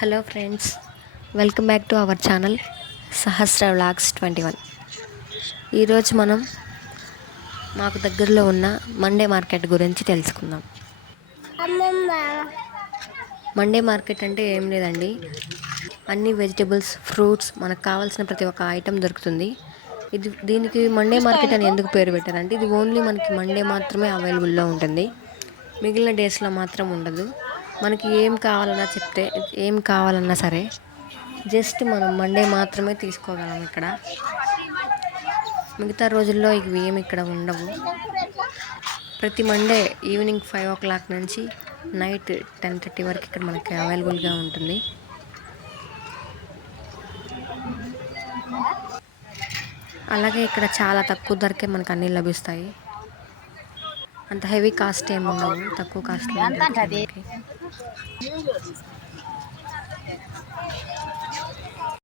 Hello friends, welcome back to our channel Sahasra vlogs 21. ఈరోజు మనం మాకు దగ్గరలో ఉన్న మండే మార్కెట్ గురించి తెలుసుకుందాం. మండే మార్కెట్ అంటే ఏం లేదండి, అన్ని వెజిటబుల్స్, ఫ్రూట్స్, మనకు కావాల్సిన ప్రతి ఒక్క ఐటెం దొరుకుతుంది. దీనికి మండే మార్కెట్ అని ఎందుకు పేరు పెట్టారంటే ఇది ఓన్లీ మనకి మండే మాత్రమే అవైలబుల్లో ఉంటుంది. మిగిలిన డేస్లో మాత్రం ఉండదు. మనకి ఏం కావాలన్నా సరే జస్ట్ మనం మండే మాత్రమే తీసుకోగలం. ఇక్కడ మిగతా రోజుల్లో ఇవి ఏమి ఇక్కడ ఉండవు. ప్రతి మండే ఈవినింగ్ 5 o'clock నుంచి నైట్ 10:30 వరకు ఇక్కడ మనకి అవైలబుల్గా ఉంటుంది. అలాగే ఇక్కడ చాలా తక్కువ ధరకే మనకు అన్నీ లభిస్తాయి. అంత హెవీ కాస్ట్ ఏమి ఉండవు, తక్కువ కాస్ట్లో మనకి.